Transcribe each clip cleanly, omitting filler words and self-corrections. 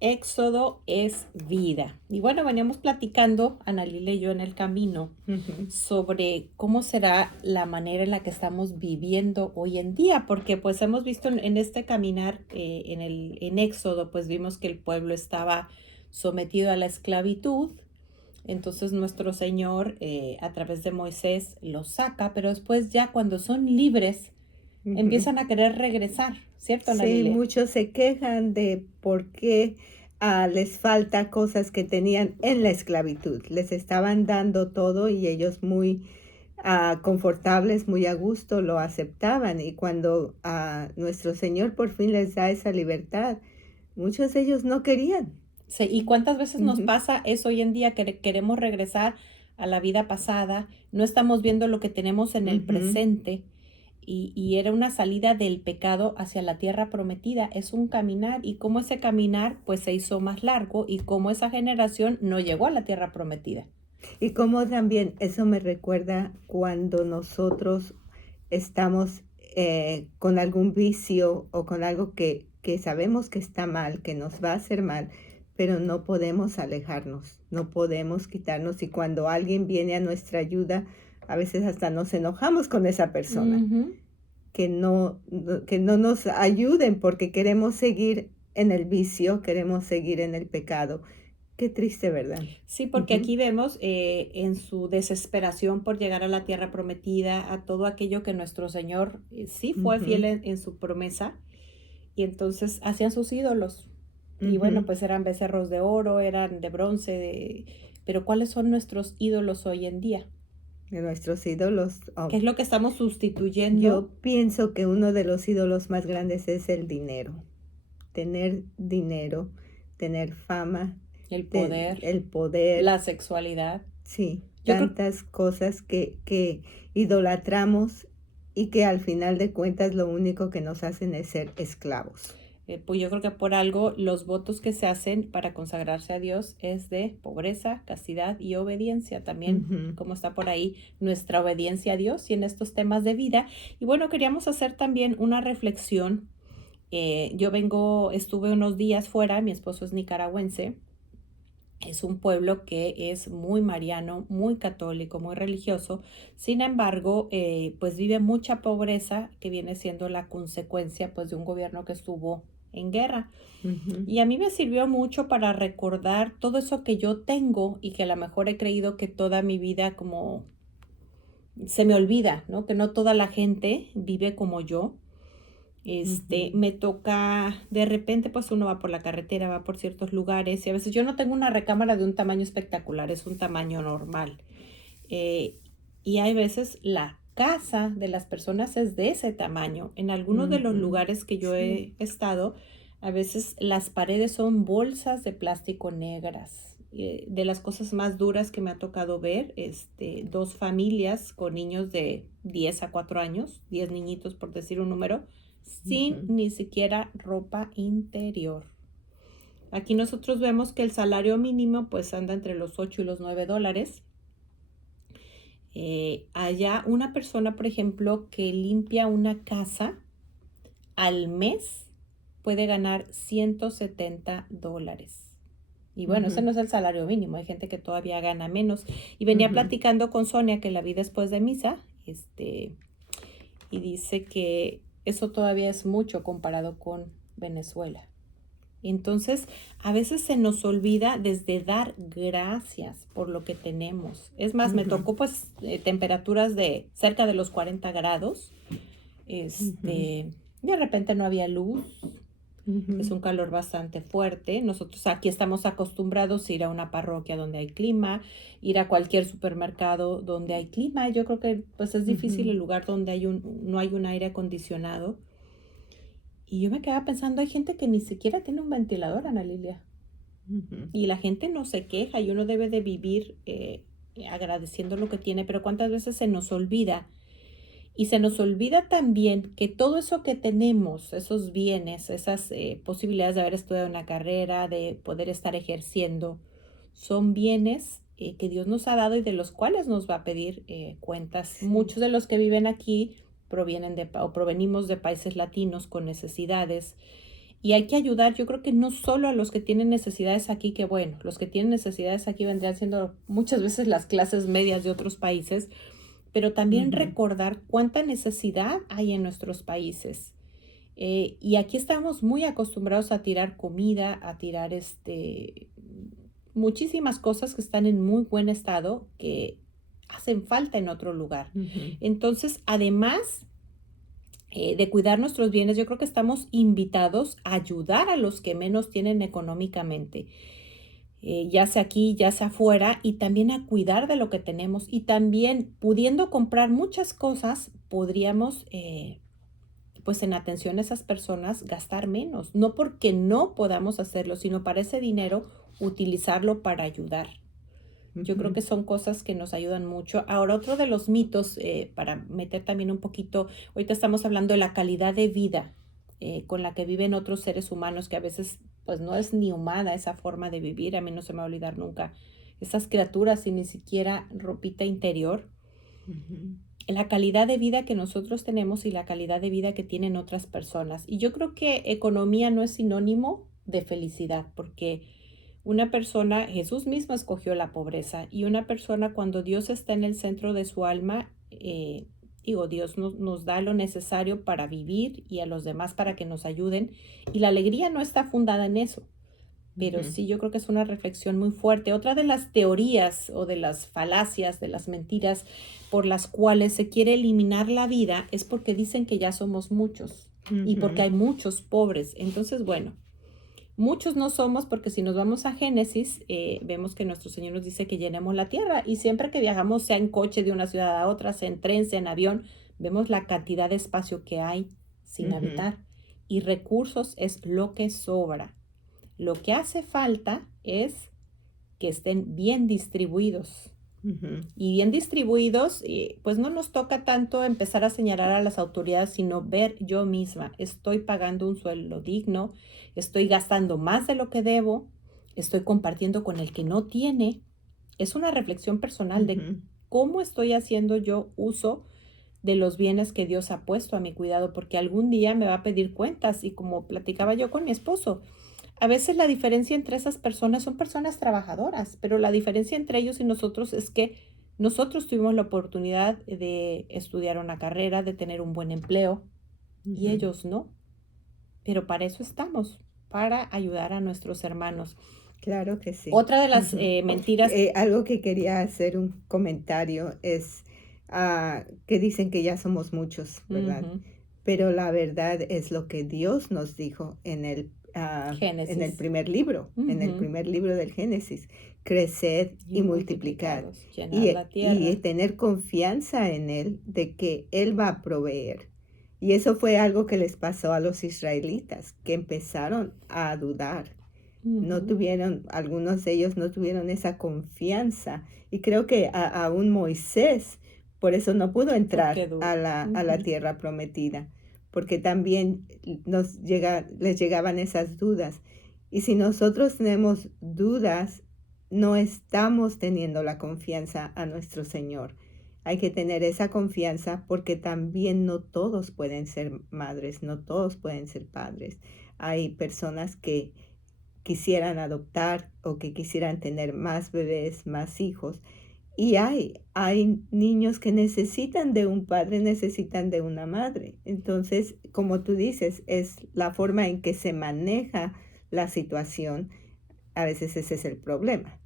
Éxodo es vida. Y bueno, veníamos platicando, Ana Lila y yo en el camino, Ujú. sobre cómo será la manera en la que estamos viviendo hoy en día, porque pues hemos visto en este caminar, en Éxodo, pues vimos que el pueblo estaba sometido a la esclavitud. Entonces nuestro Señor, a través de Moisés, los saca, pero después ya cuando son libres, Ujú. empiezan a querer regresar, ¿cierto, Ana Sí, Lile? muchos se quejan de por qué les falta cosas que tenían en la esclavitud. Les estaban dando todo y ellos muy confortables, muy a gusto, lo aceptaban. Y cuando nuestro Señor por fin les da esa libertad, muchos de ellos no querían. Sí, ¿y cuántas veces nos Ujú, pasa eso hoy en día que queremos regresar a la vida pasada? No estamos viendo lo que tenemos en el ujú. presente y era una salida del pecado hacia la tierra prometida. Es un caminar y cómo ese caminar pues se hizo más largo y cómo esa generación no llegó a la tierra prometida. Y como también eso me recuerda cuando nosotros estamos con algún vicio o con algo que sabemos que está mal, que nos va a hacer mal, pero no podemos alejarnos, no podemos quitarnos. Y cuando alguien viene a nuestra ayuda, a veces hasta nos enojamos con esa persona, Ujú. que no nos ayuden porque queremos seguir en el vicio, queremos seguir en el pecado. Qué triste, ¿verdad? Sí, porque Ujú, aquí vemos en su desesperación por llegar a la tierra prometida, a todo aquello que nuestro Señor sí fue fiel ujú, en su promesa, y entonces hacían sus ídolos. Y bueno, ujú. pues eran becerros de oro, eran de bronce, pero ¿cuáles son nuestros ídolos hoy en día? De nuestros ídolos, ¿Qué es lo que estamos sustituyendo? yo pienso que uno de los ídolos más grandes es el dinero, tener fama, El poder, el poder, la sexualidad. sí, Yo creo, tantas cosas que idolatramos y que al final de cuentas lo único que nos hacen es ser esclavos. pues yo creo que por algo los votos que se hacen para consagrarse a Dios es de pobreza, castidad y obediencia. También, Ujú, como está por ahí, nuestra obediencia a Dios y en estos temas de vida. Y bueno, queríamos hacer también una reflexión. Estuve unos días fuera, mi esposo es nicaragüense. Es un pueblo que es muy mariano, muy católico, muy religioso. Sin embargo, pues vive mucha pobreza que viene siendo la consecuencia pues de un gobierno que estuvo en guerra. ujú, Y a mí me sirvió mucho para recordar todo eso que yo tengo y que a lo mejor he creído que toda mi vida como se me olvida, ¿no? Que no toda la gente vive como yo. ujú, Me toca, de repente, pues uno va por la carretera, va por ciertos lugares y a veces yo no tengo una recámara de un tamaño espectacular, es un tamaño normal. Eh, y hay veces la casa de las personas es de ese tamaño. En algunos de los ujú. lugares que yo Sí. he estado, a veces las paredes son bolsas de plástico negras. De las cosas más duras que me ha tocado ver, dos familias con niños de 10 a 4 años, 10 niñitos por decir un número, sin Ujú, ni siquiera ropa interior. Aquí nosotros vemos que el salario mínimo pues anda entre los 8 y los $9. Allá una persona, por ejemplo, que limpia una casa al mes puede ganar $170. Y bueno, ese ujú, no es el salario mínimo, hay gente que todavía gana menos. Y venía ujú. platicando con Sonia que la vi después de misa, y dice que eso todavía es mucho comparado con Venezuela. Entonces, a veces se nos olvida desde dar gracias por lo que tenemos. Es más, me Ujú, tocó pues temperaturas de cerca de los 40 grados. ujú, De repente no había luz. Es ujú, un calor bastante fuerte. Nosotros aquí estamos acostumbrados a ir a una parroquia donde hay clima, ir a cualquier supermercado donde hay clima. Yo creo que pues es difícil ujú, el lugar donde no hay un aire acondicionado. Y yo me quedaba pensando, hay gente que ni siquiera tiene un ventilador, Ana Lilia. ujú. Y la gente no se queja y uno debe de vivir agradeciendo lo que tiene, pero cuántas veces se nos olvida. Y se nos olvida también que todo eso que tenemos, esos bienes, esas posibilidades de haber estudiado una carrera, de poder estar ejerciendo, son bienes que Dios nos ha dado y de los cuales nos va a pedir cuentas. Sí. Muchos de los que viven aquí provenimos de países latinos con necesidades Y hay que ayudar, yo creo que no solo a los que tienen necesidades aquí, que bueno, los que tienen necesidades aquí vendrán siendo muchas veces las clases medias de otros países, pero también Ujú, recordar cuánta necesidad hay en nuestros países. Y aquí estamos muy acostumbrados a tirar comida, a tirar muchísimas cosas que están en muy buen estado que hacen falta en otro lugar. ujú, Entonces, además de cuidar nuestros bienes, yo creo que estamos invitados a ayudar a los que menos tienen económicamente, ya sea aquí, ya sea afuera, y también a cuidar de lo que tenemos. Y también pudiendo comprar muchas cosas, podríamos, pues en atención a esas personas, gastar menos. No porque no podamos hacerlo, sino para ese dinero utilizarlo para ayudar. Yo creo ujú. que son cosas que nos ayudan mucho. Ahora, otro de los mitos, para meter también un poquito, ahorita estamos hablando de la calidad de vida con la que viven otros seres humanos, que a veces pues no es ni humana esa forma de vivir. A mí no se me va a olvidar nunca esas criaturas sin ni siquiera ropita interior. Ujú, La calidad de vida que nosotros tenemos y la calidad de vida que tienen otras personas. Y yo creo que economía no es sinónimo de felicidad, porque una persona, Jesús mismo escogió la pobreza, y una persona cuando Dios está en el centro de su alma, Dios nos da lo necesario para vivir y a los demás para que nos ayuden, y la alegría no está fundada en eso. Pero ujú, sí, yo creo que es una reflexión muy fuerte. Otra de las teorías o de las falacias, de las mentiras por las cuales se quiere eliminar la vida es porque dicen que ya somos muchos y porque ujú, hay muchos pobres. Entonces, bueno, muchos no somos, porque si nos vamos a Génesis, vemos que nuestro Señor nos dice que llenemos la tierra, y siempre que viajamos, sea en coche de una ciudad a otra, sea en tren, sea en avión, vemos la cantidad de espacio que hay sin ujú, habitar, y recursos es lo que sobra. Lo que hace falta es que estén bien distribuidos. ujú, Y bien distribuidos, pues no nos toca tanto empezar a señalar a las autoridades, sino ver yo misma, estoy pagando un sueldo digno, estoy gastando más de lo que debo, estoy compartiendo con el que no tiene. Es una reflexión personal de ujú. cómo estoy haciendo yo uso de los bienes que Dios ha puesto a mi cuidado, porque algún día me va a pedir cuentas. Y como platicaba yo con mi esposo, a veces la diferencia entre esas personas son personas trabajadoras, pero la diferencia entre ellos y nosotros es que nosotros tuvimos la oportunidad de estudiar una carrera, de tener un buen empleo, y Ujú. ellos no. Pero para eso estamos, para ayudar a nuestros hermanos. Claro que sí. Otra de las Ujú. mentiras. Algo que quería hacer un comentario es que dicen que ya somos muchos, ¿verdad? Ujú, Pero la verdad es lo que Dios nos dijo en el Génesis. primer libro, en el Ujú, primer libro del Génesis, crecer y y multiplicar multiplicados, llenar la y tierra. tener confianza en Él de que Él va a proveer. Y eso fue algo que les pasó a los israelitas, que empezaron a dudar, no Ujú, tuvieron, algunos de ellos no tuvieron esa confianza. Y creo que aún Moisés, por eso no pudo porque entrar dudó. a la Ujú. tierra prometida, porque también les llegaban esas dudas. Y si nosotros tenemos dudas, no estamos teniendo la confianza a nuestro Señor. Hay que tener esa confianza porque también no todos pueden ser madres, no todos pueden ser padres. Hay personas que quisieran adoptar o que quisieran tener más bebés, más hijos. Y hay niños que necesitan de un padre, necesitan de una madre. Entonces, como tú dices, es la forma en que se maneja la situación. A veces ese es el problema,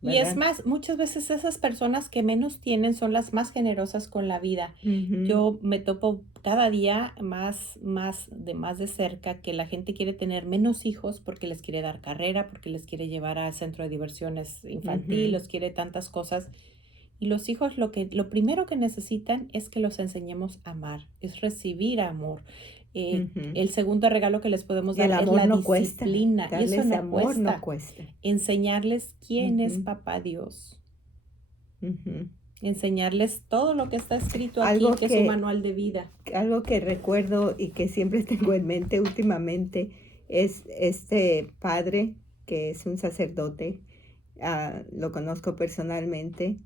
Y es ¿verdad? más, muchas veces esas personas que menos tienen son las más generosas con la vida. Ujú, Yo me topo cada día más de cerca que la gente quiere tener menos hijos porque les quiere dar carrera, porque les quiere llevar al centro de diversiones infantil, ujú, los quiere tantas cosas. Y los hijos lo primero que necesitan es que los enseñemos a amar, es recibir amor. ujú. El segundo regalo que les podemos Y el dar es amor la no cuesta, disciplina, y eso darles no amor no cuesta. cuesta. Enseñarles quién es Ujú, Papá Dios, ujú. enseñarles todo lo que está escrito aquí, Algo que es su que, manual de vida. Algo que recuerdo y que siempre tengo en mente últimamente es este padre que es un sacerdote, lo conozco personalmente.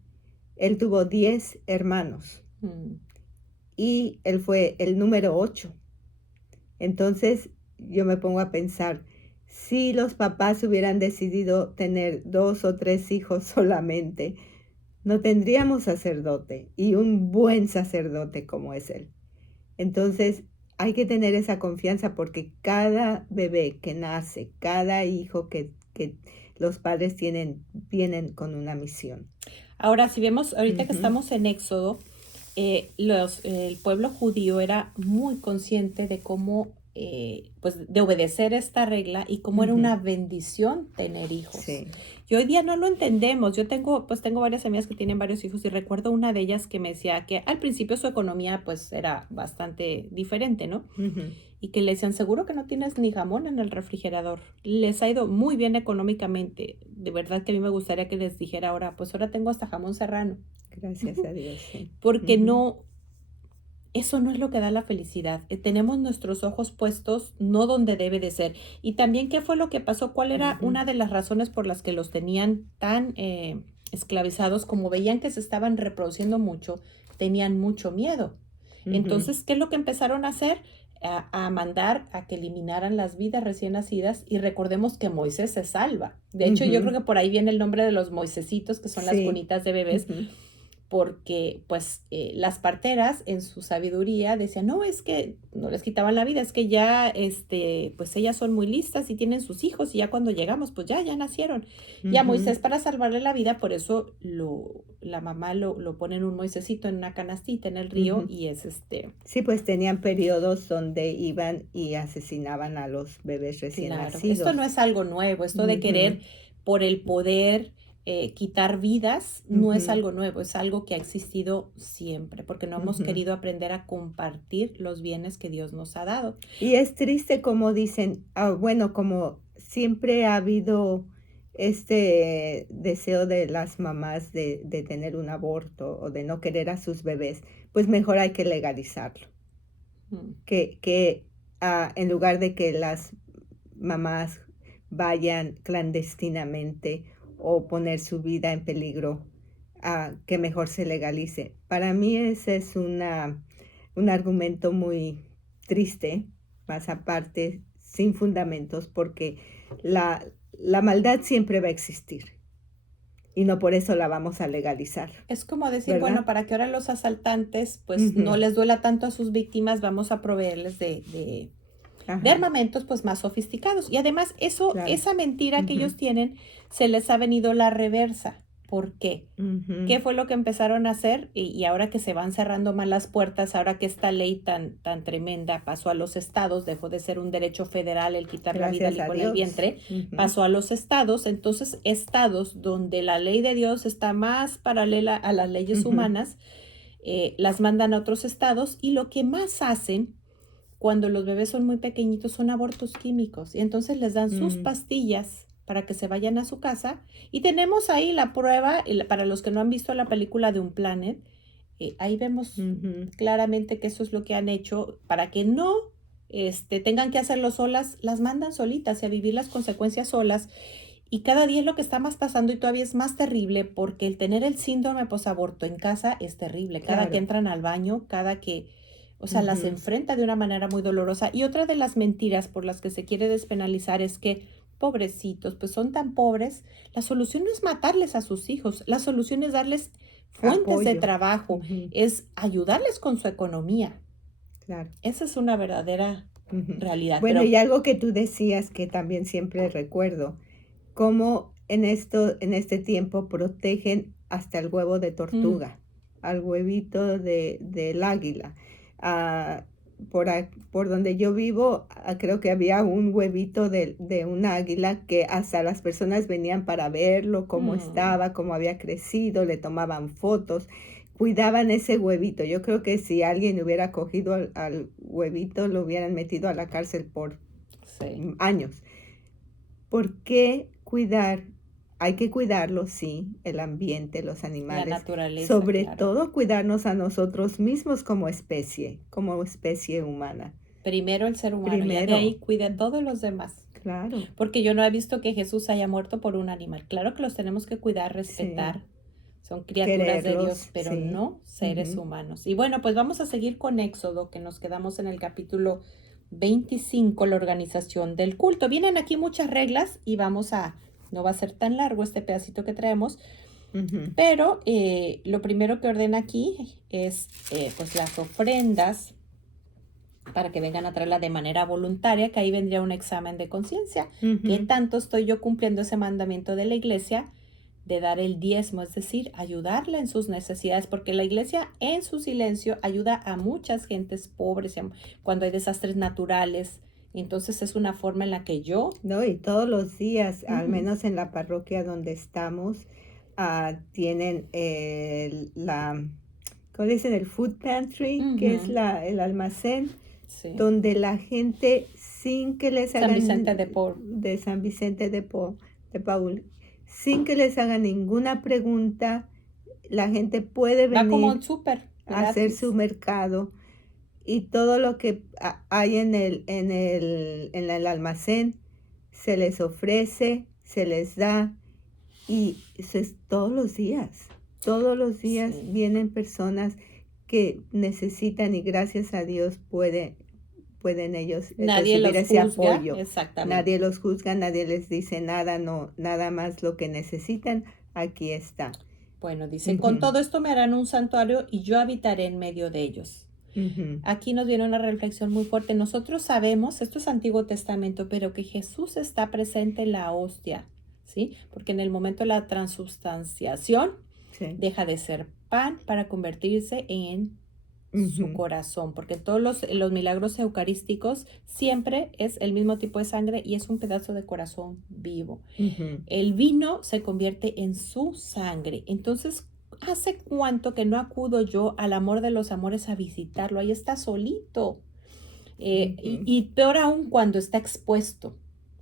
Él tuvo 10 hermanos Mm, y él fue el número 8. Entonces, yo me pongo a pensar, si los papás hubieran decidido tener 2 o 3 hijos solamente, no tendríamos sacerdote y un buen sacerdote como es él. Entonces, hay que tener esa confianza porque cada bebé que nace, cada hijo que los padres tienen, vienen con una misión. Ahora, si vemos, ahorita que Ujú, estamos en Éxodo, el pueblo judío era muy consciente de cómo, pues, de obedecer esta regla y cómo era ujú, una bendición tener hijos. sí, Y hoy día no lo entendemos. Yo tengo varias amigas que tienen varios hijos y recuerdo una de ellas que me decía que al principio su economía, pues, era bastante diferente, ¿no? ujú, Y que le decían, seguro que no tienes ni jamón en el refrigerador. Les ha ido muy bien económicamente. De verdad que a mí me gustaría que les dijera ahora, pues ahora tengo hasta jamón serrano. gracias a Dios, sí. Porque Ujú, no, eso no es lo que da la felicidad. Tenemos nuestros ojos puestos no donde debe de ser. Y también, ¿qué fue lo que pasó? ¿Cuál era ujú, una de las razones por las que los tenían tan esclavizados? Como veían que se estaban reproduciendo mucho, tenían mucho miedo. ujú, Entonces, ¿qué es lo que empezaron a hacer? A mandar a que eliminaran las vidas recién nacidas y recordemos que Moisés se salva. De hecho, yo creo ujú, que por ahí viene el nombre de los Moisesitos, que son las sí, cunitas de bebés, ujú, porque pues las parteras en su sabiduría decían, no, es que no les quitaban la vida, es que ya, pues ellas son muy listas y tienen sus hijos y ya cuando llegamos, pues ya nacieron. Y a ujú. Moisés para salvarle la vida, por eso la mamá lo pone en un Moisecito, en una canastita en el río Ujú. y es Sí, pues tenían periodos donde iban y asesinaban a los bebés recién Claro, esto no nacidos. es algo nuevo, esto de Ujú, querer por el poder quitar vidas no es ujú, algo nuevo, es algo que ha existido siempre, porque no hemos ujú. querido aprender a compartir los bienes que Dios nos ha dado. Y es triste como dicen, bueno, como siempre ha habido este deseo de las mamás de tener un aborto o de no querer a sus bebés, pues mejor hay que legalizarlo. Mm. En lugar de que las mamás vayan clandestinamente o poner su vida en peligro, que mejor se legalice. Para mí ese es un argumento muy triste, más aparte, sin fundamentos, porque la, la maldad siempre va a existir y no por eso la vamos a legalizar, Es como decir, bueno, ¿verdad? para que ahora los asaltantes pues no Ujú, les duela tanto a sus víctimas, vamos a proveerles de ajá, armamentos pues más sofisticados. Y además eso, claro. esa mentira que Ujú, ellos tienen, se les ha venido la reversa. ¿Por qué? ujú, ¿Qué fue lo que empezaron a hacer? Y ahora que se van cerrando más las puertas, ahora que esta ley tan tremenda pasó a los estados, dejó de ser un derecho federal el quitar la vida al gracias a hijo en el Dios. vientre, Ujú, pasó a los estados, entonces estados donde la ley de Dios está más paralela a las leyes ujú, humanas, las mandan a otros estados y lo que más hacen cuando los bebés son muy pequeñitos son abortos químicos y entonces les dan sus mm, pastillas para que se vayan a su casa y tenemos ahí la prueba, para los que no han visto la película de Un Planet, ahí vemos ujú. claramente que eso es lo que han hecho para que no tengan que hacerlo solas, las mandan solitas y a vivir las consecuencias solas y cada día es lo que está más pasando y todavía es más terrible porque el tener el síndrome posaborto en casa es terrible. Cada que Claro. entran al baño, o sea, las Ujú, enfrenta de una manera muy dolorosa. Y otra de las mentiras por las que se quiere despenalizar es que, pobrecitos, pues son tan pobres. La solución no es matarles a sus hijos, la solución es darles fuentes de apoyo. trabajo, Ujú, es ayudarles con su economía. claro. Esa es una verdadera Ujú. realidad, Bueno, y pero algo que tú decías que también siempre recuerdo, cómo en este tiempo protegen hasta el huevo de mm, tortuga, al huevito del águila. Ah, por donde yo vivo, creo que había un huevito de un águila que hasta las personas venían para verlo, cómo mm, estaba, cómo había crecido, le tomaban fotos, cuidaban ese huevito. Yo creo que si alguien hubiera cogido al huevito, lo hubieran metido a la cárcel por sí, años. ¿Por qué cuidar? Hay que cuidarlo, sí, el ambiente, los la animales, naturaleza, sobre claro. todo cuidarnos a nosotros mismos como especie humana. Primero el ser humano, ya de ahí Primero, cuida a todos los demás. claro, Porque yo no he visto que Jesús haya muerto por un animal. Claro que los tenemos que cuidar, sí, respetar. Son criaturas de Dios, quererlos, pero sí. no seres Ujú, humanos. Y bueno, pues vamos a seguir con Éxodo, que nos quedamos en el capítulo 25, la organización del culto. Vienen aquí muchas reglas y no va a ser tan largo este pedacito que traemos, Ujú. pero lo primero que ordena aquí es pues las ofrendas para que vengan a traerla de manera voluntaria, que ahí vendría un examen de conciencia. ¿Qué Ujú. tanto estoy yo cumpliendo ese mandamiento de la iglesia de dar el diezmo? Es decir, ayudarla en sus necesidades, porque la iglesia en su silencio ayuda a muchas gentes pobres cuando hay desastres naturales. Entonces es una forma en la que yo... No, y todos los días, al Ujú, menos en la parroquia donde estamos, tienen ¿cómo dicen? El food pantry, que es ujú, el almacén, sí. donde la gente, sin que les San Vicente hagan, de Paul. de San Vicente de Paul, sin que les hagan ninguna pregunta, la gente puede Va como un venir súper a hacer su gratis. mercado y todo lo que hay en el almacén se les ofrece, se les da y eso es todos los días. Todos los días Sí. vienen personas que necesitan y gracias a Dios pueden ellos Nadie recibir los ese juzga, apoyo. Nadie exactamente. los juzga, nadie les dice nada, no, nada más lo que necesitan, aquí está. Bueno, dice, con Ujú, todo esto me harán un santuario y yo habitaré en medio de ellos. ujú, Aquí nos viene una reflexión muy fuerte. Nosotros sabemos, esto es Antiguo Testamento, pero que Jesús está presente en la hostia, ¿sí? Porque en el momento de la transubstanciación sí, deja de ser pan para convertirse en su ujú, corazón, porque todos los milagros eucarísticos siempre es el mismo tipo de sangre y es un pedazo de corazón vivo. ujú. El vino se convierte en su sangre. Entonces, ¿hace cuánto que no acudo yo al amor de los amores a visitarlo? Ahí está solito. Ujú, Y peor aún cuando está expuesto.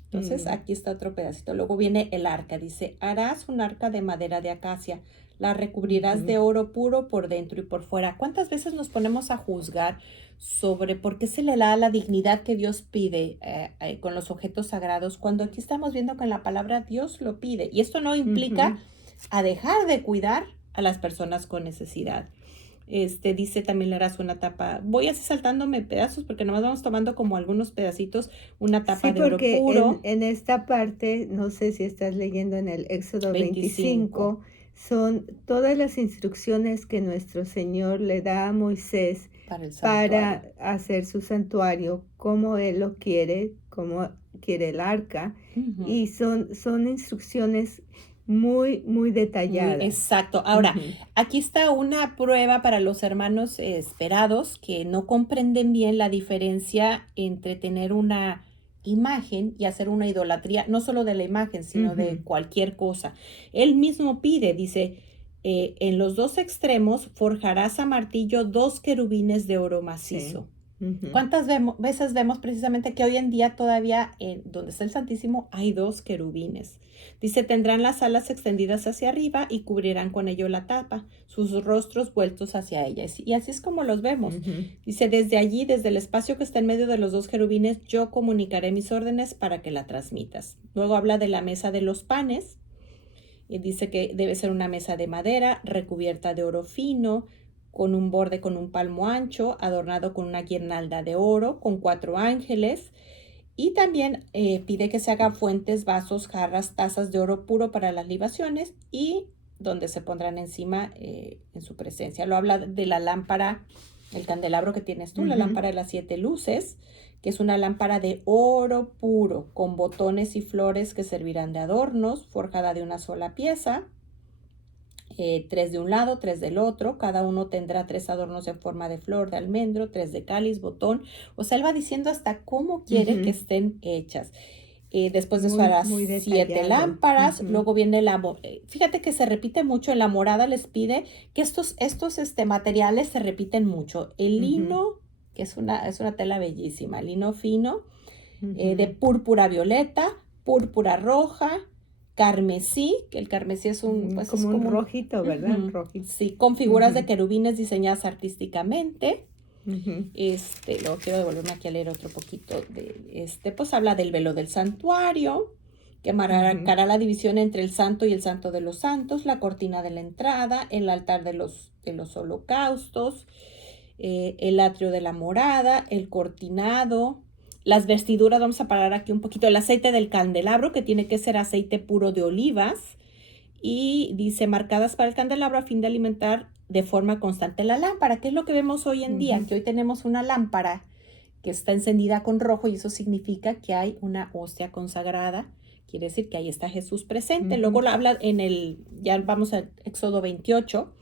Entonces, mm, aquí está otro pedacito. Luego viene el arca. Dice, harás un arca de madera de acacia. La recubrirás ujú, de oro puro por dentro y por fuera. ¿Cuántas veces nos ponemos a juzgar sobre por qué se le da la dignidad que Dios pide con los objetos sagrados, cuando aquí estamos viendo que en la palabra Dios lo pide? Y esto no implica ujú. a dejar de cuidar a las personas con necesidad. Dice también le harás una tapa. Voy así saltándome pedazos porque nomás vamos tomando como algunos pedacitos. Una Sí, tapa de oro porque puro, en esta parte, no sé si estás leyendo en el Éxodo 25. 25, son todas las instrucciones que nuestro Señor le da a Moisés Para el santuario. para hacer su santuario, como Él lo quiere, como quiere el arca, Ujú. y son instrucciones muy, muy Muy detalladas. exacto. Ahora, Ujú, aquí está una prueba para los hermanos esperados que no comprenden bien la diferencia entre tener una imagen y hacer una idolatría, no solo de la imagen, sino de ujú, cualquier cosa. Él mismo pide, dice, en los dos extremos forjarás a martillo dos querubines de oro sí. macizo. Ujú, ¿Cuántas veces vemos precisamente que hoy en día todavía en donde está el Santísimo hay dos querubines? Dice, tendrán las alas extendidas hacia arriba y cubrirán con ello la tapa, sus rostros vueltos hacia ella. Y así es como los vemos. ujú, Dice, desde allí, desde el espacio que está en medio de los dos querubines, yo comunicaré mis órdenes para que la transmitas. Luego habla de la mesa de los panes. Y dice que debe ser una mesa de madera recubierta de oro fino, con un borde con un palmo ancho, adornado con una guirnalda de oro, con 4 ángeles. Y también pide que se hagan fuentes, vasos, jarras, tazas de oro puro para las libaciones y donde se pondrán encima en su presencia. Lo habla de la lámpara, el candelabro que tienes tú, la ujú. lámpara de las 7 luces, que es una lámpara de oro puro, con botones y flores que servirán de adornos, forjada de una sola pieza, 3 de un lado, 3 del otro, cada uno tendrá 3 adornos en forma de flor, de almendro, 3 de cáliz, botón. O sea, él va diciendo hasta cómo quiere que Ujú. estén hechas. Después de eso Muy, hará muy 7 detallado. lámparas, Ujú, luego viene fíjate que se repite mucho en la morada, les pide que estos materiales se repiten mucho. El ujú, lino, que es una tela bellísima, lino fino, de ujú, púrpura violeta, púrpura roja, carmesí, que el carmesí pues es como un como rojito, ¿verdad? Rojito. sí, con figuras de Ujú, querubines diseñadas artísticamente. ujú, Luego quiero devolverme aquí a leer otro poquito pues habla del velo del santuario, que ujú, marcará la división entre el santo y el santo de los santos, la cortina de la entrada, el altar de los holocaustos, el atrio de la morada, el cortinado, Las vestiduras, vamos a parar aquí un poquito, el aceite del candelabro, que tiene que ser aceite puro de olivas. Y dice, marcadas para el candelabro a fin de alimentar de forma constante la lámpara, que es lo que vemos hoy en día, que hoy tenemos una lámpara que está encendida con rojo y eso significa que hay una hostia consagrada. Quiere decir que ahí está Jesús presente. Luego lo habla ya vamos a Éxodo 28,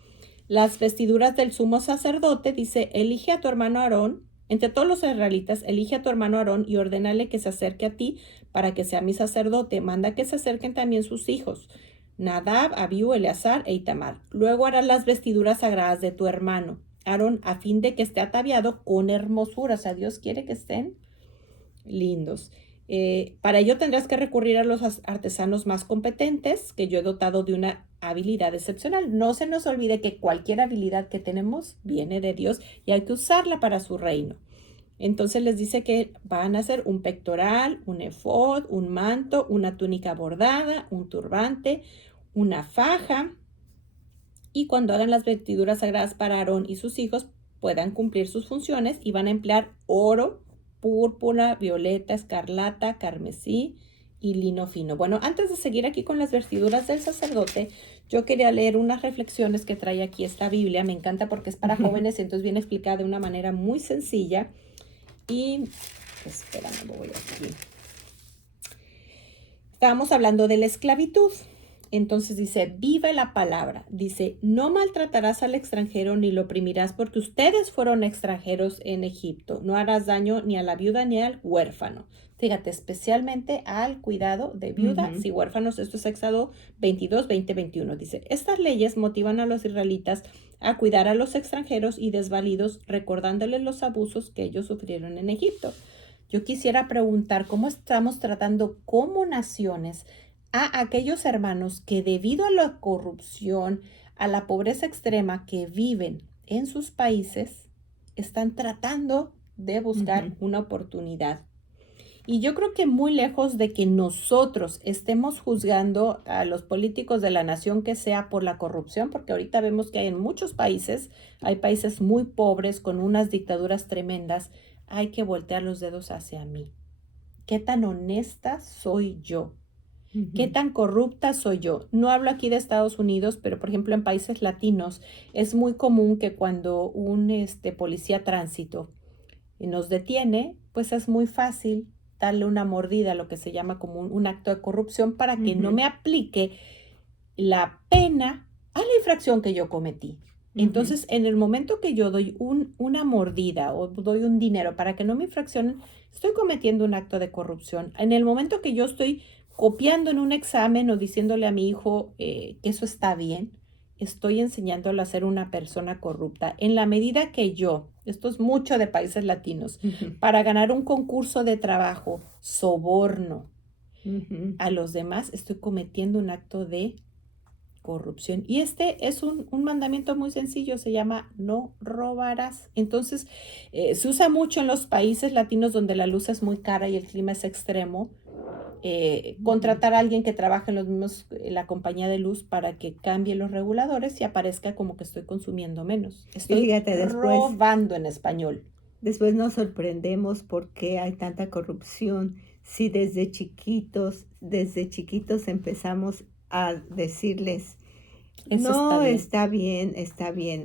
las vestiduras del sumo sacerdote, dice, elige a tu hermano Aarón, entre todos los israelitas, elige a tu hermano Aarón y ordénale que se acerque a ti para que sea mi sacerdote. Manda que se acerquen también sus hijos, Nadab, Abiú, Eleazar e Itamar. Luego harás las vestiduras sagradas de tu hermano Aarón a fin de que esté ataviado con hermosura. O sea, Dios quiere que estén lindos. Para ello tendrás que recurrir a los artesanos más competentes, que yo he dotado de una habilidad excepcional. No se nos olvide que cualquier habilidad que tenemos viene de Dios y hay que usarla para su reino. Entonces les dice que van a hacer un pectoral, un efod, un manto, una túnica bordada, un turbante, una faja. Y cuando hagan las vestiduras sagradas para Aarón y sus hijos, puedan cumplir sus funciones y van a emplear oro, púrpura, violeta, escarlata, carmesí y lino fino. Bueno, antes de seguir aquí con las vestiduras del sacerdote, yo quería leer unas reflexiones que trae aquí esta Biblia. Me encanta porque es para jóvenes, entonces viene explicada de una manera muy sencilla. Y, espérame, voy aquí. Estábamos hablando de la esclavitud. Entonces dice, vive la palabra. Dice, no maltratarás al extranjero ni lo oprimirás porque ustedes fueron extranjeros en Egipto. No harás daño ni a la viuda ni al huérfano. Fíjate, especialmente al cuidado de viudas y huérfanos. Esto es Éxodo 22, 20, 21. Dice, estas leyes motivan a los israelitas a cuidar a los extranjeros y desvalidos, recordándoles los abusos que ellos sufrieron en Egipto. Yo quisiera preguntar, ¿cómo estamos tratando como naciones a aquellos hermanos que debido a la corrupción, a la pobreza extrema que viven en sus países, están tratando de buscar una oportunidad? Y yo creo que muy lejos de que nosotros estemos juzgando a los políticos de la nación que sea por la corrupción, porque ahorita vemos que hay en muchos países, hay países muy pobres con unas dictaduras tremendas, hay que voltear los dedos hacia mí. ¿Qué tan honesta soy yo? ¿Qué tan corrupta soy yo? No hablo aquí de Estados Unidos, pero por ejemplo en países latinos es muy común que cuando un policía tránsito nos detiene, pues es muy fácil darle una mordida, lo que se llama como un acto de corrupción, para que no me aplique la pena a la infracción que yo cometí. Entonces, en el momento que yo doy una mordida o doy un dinero para que no me infraccionen, estoy cometiendo un acto de corrupción. En el momento que yo estoy copiando en un examen o diciéndole a mi hijo que eso está bien, estoy enseñándolo a ser una persona corrupta. En la medida que yo, esto es mucho de países latinos, para ganar un concurso de trabajo, soborno a los demás, estoy cometiendo un acto de corrupción. Y este es un mandamiento muy sencillo, se llama no robarás. Entonces, se usa mucho en los países latinos donde la luz es muy cara y el clima es extremo. Contratar a alguien que trabaje en la compañía de luz para que cambie los reguladores y aparezca como que estoy consumiendo menos. Estoy robando en español. Después nos sorprendemos por qué hay tanta corrupción. Si desde chiquitos empezamos a decirles, Eso no, está bien,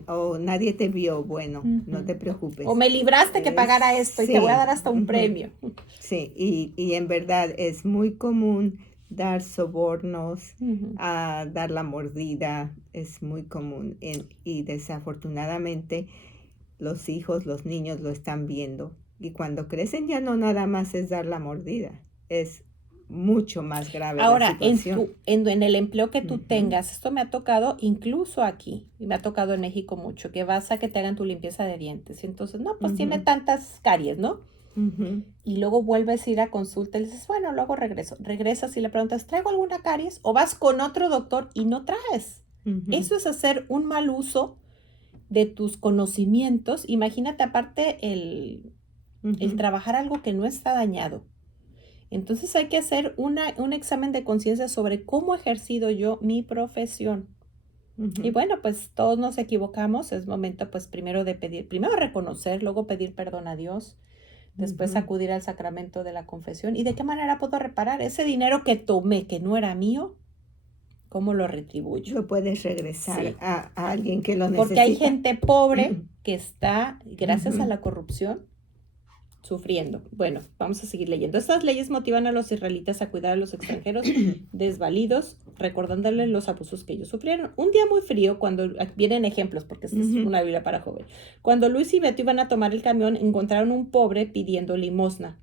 o nadie te vio, bueno, no te preocupes. O me libraste que pagara esto y te voy a dar hasta un premio. Sí, y en verdad es muy común dar sobornos, a dar la mordida, es muy común. Y desafortunadamente los hijos, los niños lo están viendo. Y cuando crecen ya no nada más es dar la mordida, es mucho más grave. Ahora, la situación. en el empleo que tú tengas, esto me ha tocado incluso aquí, y me ha tocado en México mucho, que vas a que te hagan tu limpieza de dientes. Y entonces, no, pues tiene tantas caries, ¿no? Y luego vuelves a ir a consulta y le dices, bueno, luego regreso. Regresas y le preguntas, ¿traigo alguna caries? O vas con otro doctor y no traes. Eso es hacer un mal uso de tus conocimientos. Imagínate aparte el trabajar algo que no está dañado. Entonces hay que hacer un examen de conciencia sobre cómo he ejercido yo mi profesión. Y bueno, pues todos nos equivocamos. Es momento pues primero reconocer, luego pedir perdón a Dios. después Ujú. acudir al sacramento de la confesión. ¿Y de qué manera puedo reparar ese dinero que tomé, que no era mío? ¿Cómo lo retribuyo? Lo puedes regresar Sí, a alguien que lo porque hay necesita. gente pobre que está, gracias a Ujú. la corrupción, sufriendo. Bueno, vamos a seguir leyendo. Estas leyes motivan a los israelitas a cuidar a los extranjeros desvalidos, recordándoles los abusos que ellos sufrieron. Un día muy frío, cuando vienen ejemplos, porque esta es Ujú. una Biblia para joven. Cuando Luis y Beto iban a tomar el camión, encontraron un pobre pidiendo limosna.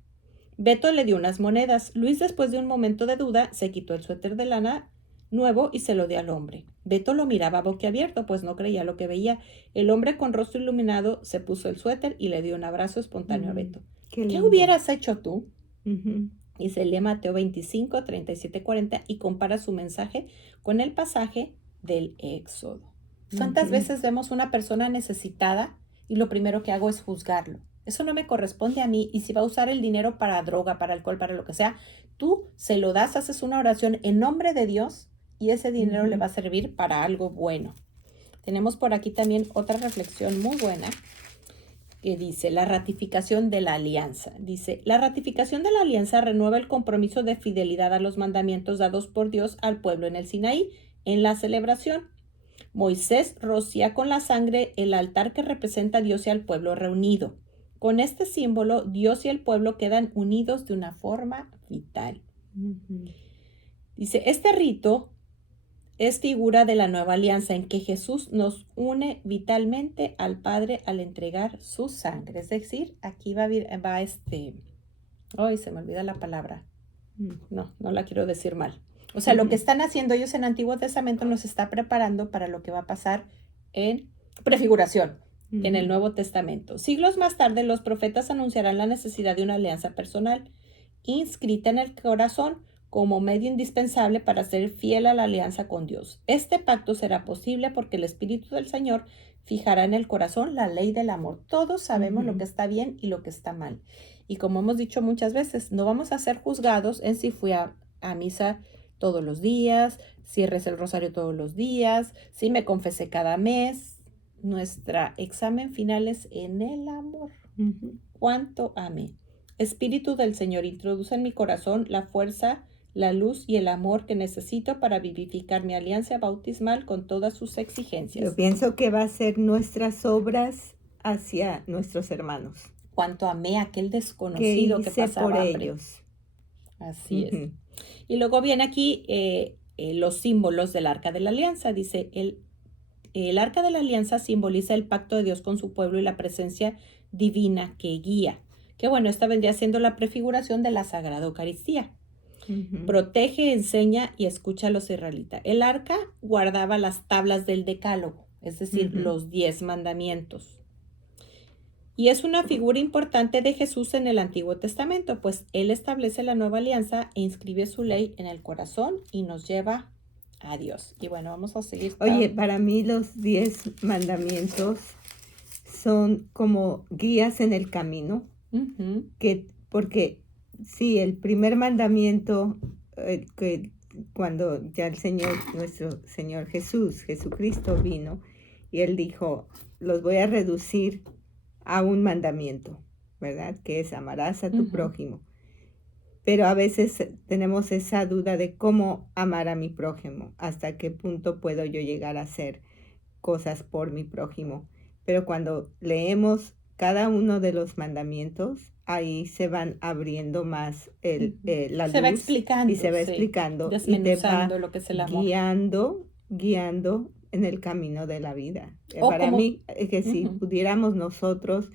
Beto le dio unas monedas. Luis, después de un momento de duda, se quitó el suéter de lana nuevo y se lo dio al hombre. Beto lo miraba boquiabierto, pues no creía lo que veía. El hombre con rostro iluminado se puso el suéter y le dio un abrazo espontáneo a Beto. Qué ¿Qué lindo. hubieras hecho tú? Ujú. Y se lee Mateo 25, 37, 40 y compara su mensaje con el pasaje del Éxodo. ¿Cuántas Ujú. veces vemos una persona necesitada y lo primero que hago es juzgarlo? Eso no me corresponde a mí, y si va a usar el dinero para droga, para alcohol, para lo que sea, tú se lo das, haces una oración en nombre de Dios y ese dinero le Ujú. va a servir para algo bueno. Tenemos por aquí también otra reflexión muy buena que dice la ratificación de la alianza. Dice, la ratificación de la alianza renueva el compromiso de fidelidad a los mandamientos dados por Dios al pueblo en el Sinaí. En la celebración, Moisés rocía con la sangre el altar que representa a Dios y al pueblo reunido. Con este símbolo, Dios y el pueblo quedan unidos de una forma vital. Ujú. Dice, este rito es figura de la nueva alianza en que Jesús nos une vitalmente al Padre al entregar su sangre. Es decir, aquí hoy se me olvida la palabra. No la quiero decir mal. O sea, lo que Ujú. están haciendo ellos en Antiguo Testamento nos está preparando para lo que va a pasar en prefiguración, en el Ujú. Nuevo Testamento. Siglos más tarde, los profetas anunciarán la necesidad de una alianza personal inscrita en el corazón como medio indispensable para ser fiel a la alianza con Dios. Este pacto será posible porque el Espíritu del Señor fijará en el corazón la ley del amor. Todos sabemos lo que Ujú. está bien y lo que está mal. Y como hemos dicho muchas veces, no vamos a ser juzgados en si fui a misa todos los días, si recé el rosario todos los días, si me confesé cada mes. Nuestro examen final es en el amor. Ujú. ¿Cuánto amé? Espíritu del Señor, introduce en mi corazón la fuerza, la luz y el amor que necesito para vivificar mi alianza bautismal con todas sus Yo exigencias. pienso que va a ser nuestras obras hacia nuestros hermanos. Cuánto amé a aquel ¿Qué desconocido que hice por pasaba hambre. ellos? Así es. Ujú. Y luego viene aquí los símbolos del Arca de la Alianza. Dice, el Arca de la Alianza simboliza el pacto de Dios con su pueblo y la presencia divina que guía. Que bueno, esta vendría siendo la prefiguración de la Sagrada Eucaristía. Ujú. Protege, enseña y escucha a los israelitas. El arca guardaba las tablas del decálogo, es decir, Ujú. los 10 mandamientos. Y es una figura importante de Jesús en el Antiguo Testamento, pues Él establece la nueva alianza e inscribe su ley en el corazón y nos lleva a Dios. Y bueno, vamos a seguir. Oye, para mí los 10 mandamientos son como guías en el camino, Ujú, porque sí, el primer mandamiento, que cuando ya el Señor, nuestro Señor Jesucristo vino, y Él dijo, los voy a reducir a un mandamiento, ¿verdad? Que es amarás a tu ujú. prójimo. Pero a veces tenemos esa duda de cómo amar a mi prójimo, hasta qué punto puedo yo llegar a hacer cosas por mi prójimo. Pero cuando leemos cada uno de los mandamientos, ahí se van abriendo más Ujú. la Se va luz y explicando, se va sí, explicando y te va desmenuzando lo que es el amor. guiando en el camino de la vida. O Para como, mí, que si ujú, pudiéramos nosotros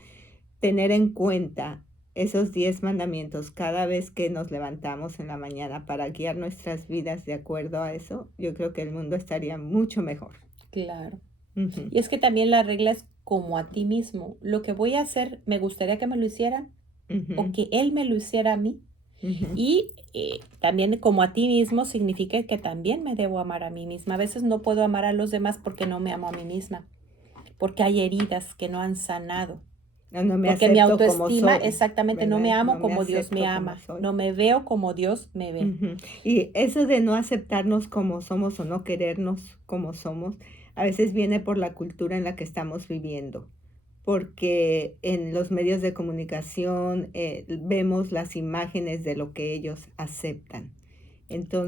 tener en cuenta esos 10 mandamientos cada vez que nos levantamos en la mañana para guiar nuestras vidas de acuerdo a eso, yo creo que el mundo estaría mucho mejor. claro. Ujú. Y es que también la regla es como a ti mismo. Lo que voy a hacer, me gustaría que me lo hicieran o Ujú. que él me lo hiciera a mí. Ujú. Y también como a ti mismo significa que también me debo amar a mí misma. A veces no puedo amar a los demás porque no me amo a mí misma, porque hay heridas que no han sanado, No me porque mi acepto como autoestima soy, exactamente no me ¿verdad? amo No me como Dios me acepto como ama, soy. no me veo como Dios me ve. Ujú. Y eso de no aceptarnos como somos o no querernos como somos, a veces viene por la cultura en la que estamos viviendo. porque en los medios de comunicación vemos las imágenes de lo que ellos aceptan.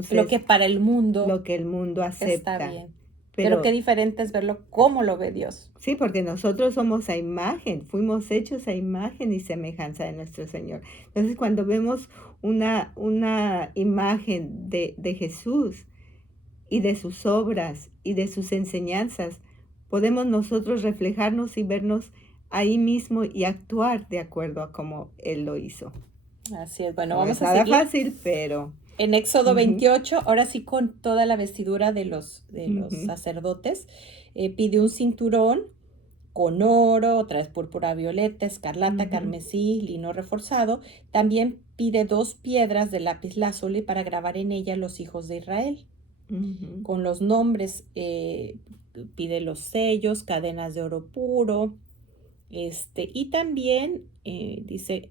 Lo Entonces, que para el mundo lo que el mundo está acepta. bien. Pero qué Pero diferente es verlo como lo ve Dios. sí, porque nosotros somos a imagen, fuimos hechos a imagen y semejanza de nuestro Señor. Entonces, cuando vemos una imagen de Jesús y de sus obras y de sus enseñanzas, podemos nosotros reflejarnos y vernos ahí mismo y actuar de acuerdo a como Él lo hizo. Así es. Bueno, No es vamos a nada seguir fácil, pero en Éxodo ujú, 28, ahora sí con toda la vestidura de los ujú, sacerdotes. Pide un cinturón con oro, otra vez púrpura violeta, escarlata, ujú, carmesí, lino reforzado. También pide 2 piedras de lápiz lazuli para grabar en ella los hijos de Israel. ujú. Con los nombres, pide los sellos, cadenas de oro puro. Y también dice,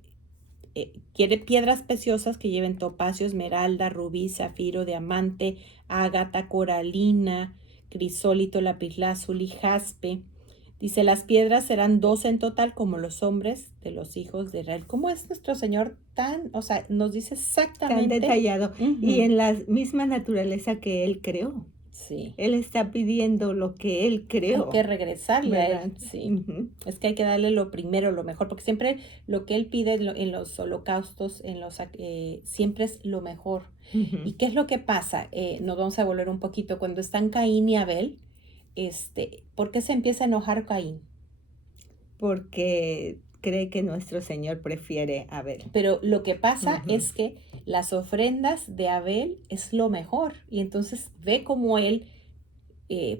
quiere piedras preciosas que lleven topacio, esmeralda, rubí, zafiro, diamante, ágata, coralina, crisólito, lapislázuli, jaspe. Dice, las piedras serán 12 en total como los hombres de los hijos de Israel. ¿Cómo es nuestro Señor tan, o sea, nos dice Tan exactamente? detallado y Ujú, en la misma naturaleza que Él creó. sí, Él está pidiendo lo que Él hay que creó, regresarle a Él, ¿verdad? sí. Ujú, Es que hay que darle lo primero, lo mejor, porque siempre lo que Él pide en los holocaustos, siempre es lo mejor. ujú. ¿Y qué es lo que pasa? Nos vamos a volver un poquito. Cuando están Caín y Abel, ¿por qué se empieza a enojar Caín? Porque cree que nuestro Señor prefiere a Abel. Pero lo que pasa Ujú, es que las ofrendas de Abel es lo mejor. Y entonces ve como él,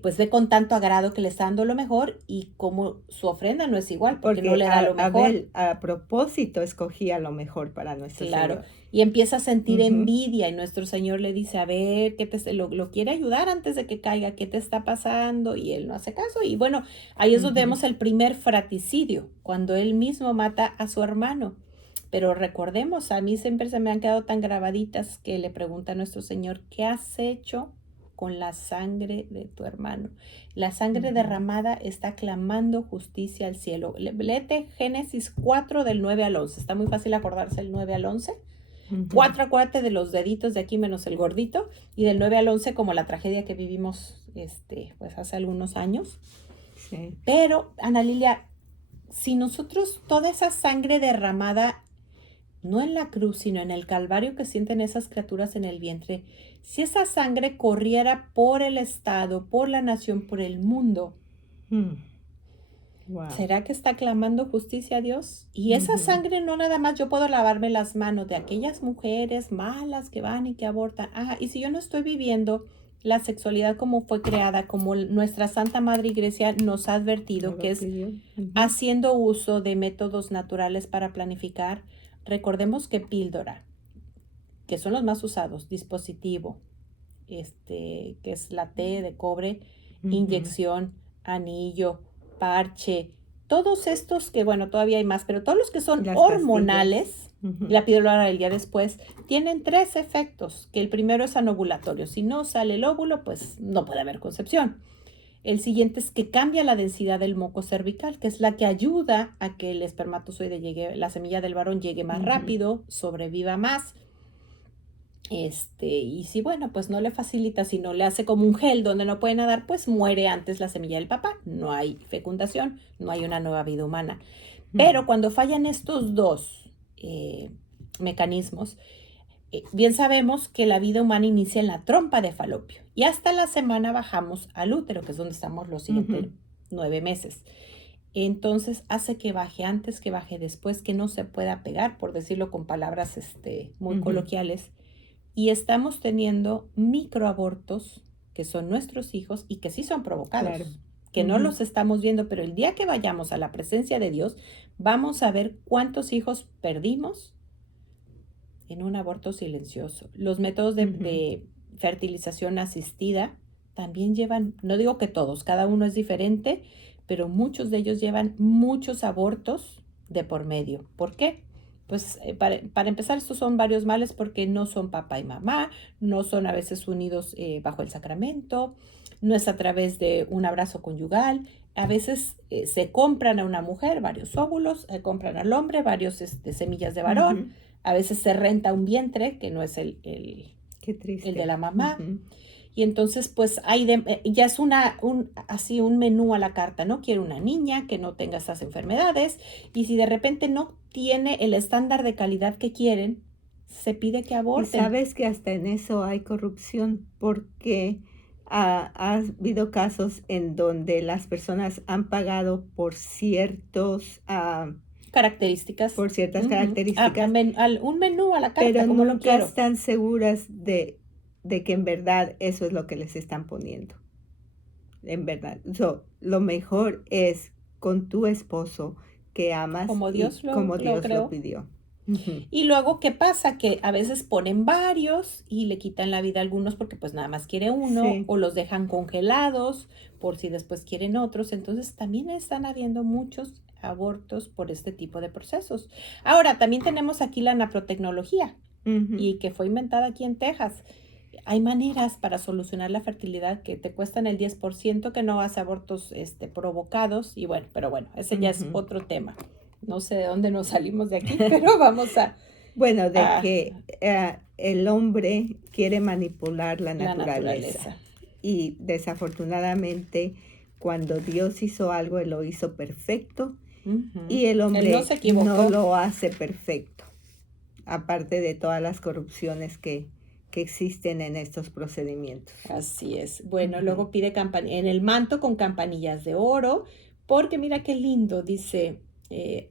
pues ve con tanto agrado que le está dando lo mejor y como su ofrenda no es igual porque no porque le da lo mejor. Abel a propósito escogía lo mejor para nuestro Claro, Señor. y empieza a sentir Ujú, envidia y nuestro Señor le dice, a ver, lo quiere ayudar antes de que caiga, ¿qué te está pasando? Y él no hace caso. Y bueno, ahí es donde ujú, vemos el primer fratricidio, cuando él mismo mata a su hermano. Pero recordemos, a mí siempre se me han quedado tan grabaditas que le pregunta a nuestro Señor, ¿qué has hecho con la sangre de tu hermano? La sangre ujú, derramada está clamando justicia al cielo. Léete Génesis 4 del 9 al 11. Está muy fácil acordarse el 9 al 11. ujú. 4, acuérdate de los deditos de aquí menos el gordito. Y del 9 al 11 como la tragedia que vivimos pues hace algunos años. Sí. Pero, Ana Lilia, si nosotros toda esa sangre derramada, no en la cruz, sino en el calvario que sienten esas criaturas en el vientre, si esa sangre corriera por el Estado, por la nación, por el mundo, Wow. ¿será que está clamando justicia a Dios? Y esa sangre no nada más yo puedo lavarme las manos de aquellas mujeres malas que van y que abortan. Ah, y si yo no estoy viviendo la sexualidad como fue creada, como nuestra Santa Madre Iglesia nos ha Me advertido, que lo es pidió. Ujú, haciendo uso de métodos naturales para planificar, recordemos que píldora, que son los más usados, dispositivo, que es la T de cobre, ujú. inyección, anillo, parche, todos estos que, bueno, todavía hay más, pero todos los que son Las pastillas. hormonales, Ujú, la píldora del día después, tienen 3 efectos, que el primero es anovulatorio, si no sale el óvulo, pues no puede haber concepción. El siguiente es que cambia la densidad del moco cervical, que es la que ayuda a que el espermatozoide llegue, la semilla del varón llegue más ujú. rápido, sobreviva más. Y si bueno, pues no le facilita, sino le hace como un gel donde no puede nadar, pues muere antes la semilla del papá. No hay fecundación, no hay una nueva vida humana. Pero Mm, cuando fallan estos dos mecanismos, bien sabemos que la vida humana inicia en la trompa de falopio y hasta la semana bajamos al útero, que es donde estamos los siguientes ujú, 9 meses. Entonces hace que baje antes, que baje después, que no se pueda pegar, por decirlo con palabras muy ujú. coloquiales, y estamos teniendo microabortos que son nuestros hijos y que sí son Claro. provocados, que no Ujú, los estamos viendo, pero el día que vayamos a la presencia de Dios, vamos a ver cuántos hijos perdimos en un aborto silencioso. Los métodos ujú. de fertilización asistida también llevan, no digo que todos, cada uno es diferente, pero muchos de ellos llevan muchos abortos de por medio. ¿Por qué? pues para empezar, estos son varios males porque no son papá y mamá, no son a veces unidos bajo el sacramento, no es a través de un abrazo conyugal. A veces se compran a una mujer varios óvulos, se compran al hombre varios semillas de varón, Ujú. a veces se renta un vientre que no es Qué el de triste. la mamá. Ujú. Y entonces, pues, ya es así un menú a la carta, ¿no? Quiero una niña que no tenga estas enfermedades. Y si de repente no tiene el estándar de calidad que quieren, se pide que Y aborten. sabes que hasta en eso hay corrupción, porque ha habido casos en donde las personas han pagado Características. por ciertas Ujú. características, Un menú a la carta, pero como lo nunca quiero. están seguras de que en verdad eso es lo que les están poniendo, en verdad. Lo mejor es con tu esposo que amas Como y Dios como lo Dios lo creó. pidió. Ujú. Y luego, ¿qué pasa? Que a veces ponen varios y le quitan la vida a algunos porque pues nada más quiere uno Sí. o los dejan congelados por si después quieren otros. Entonces también están habiendo muchos abortos por este tipo de procesos. Ahora, también tenemos aquí la naprotecnología Ujú. y que fue inventada aquí en Texas. Hay maneras para solucionar la fertilidad que te cuestan el 10% que no hace abortos provocados y bueno, pero bueno, ese ya es Ujú. otro tema. No sé de dónde nos salimos de aquí, pero vamos Bueno, de a que el hombre quiere manipular la la naturaleza naturaleza. y desafortunadamente cuando Dios hizo algo, Él lo hizo perfecto Ujú. y el Él no hombre se no equivocó. lo hace perfecto, aparte de todas las corrupciones que existen en estos procedimientos. Así es. Bueno, Ujú. luego pide en el manto con campanillas de oro, porque mira qué lindo, dice,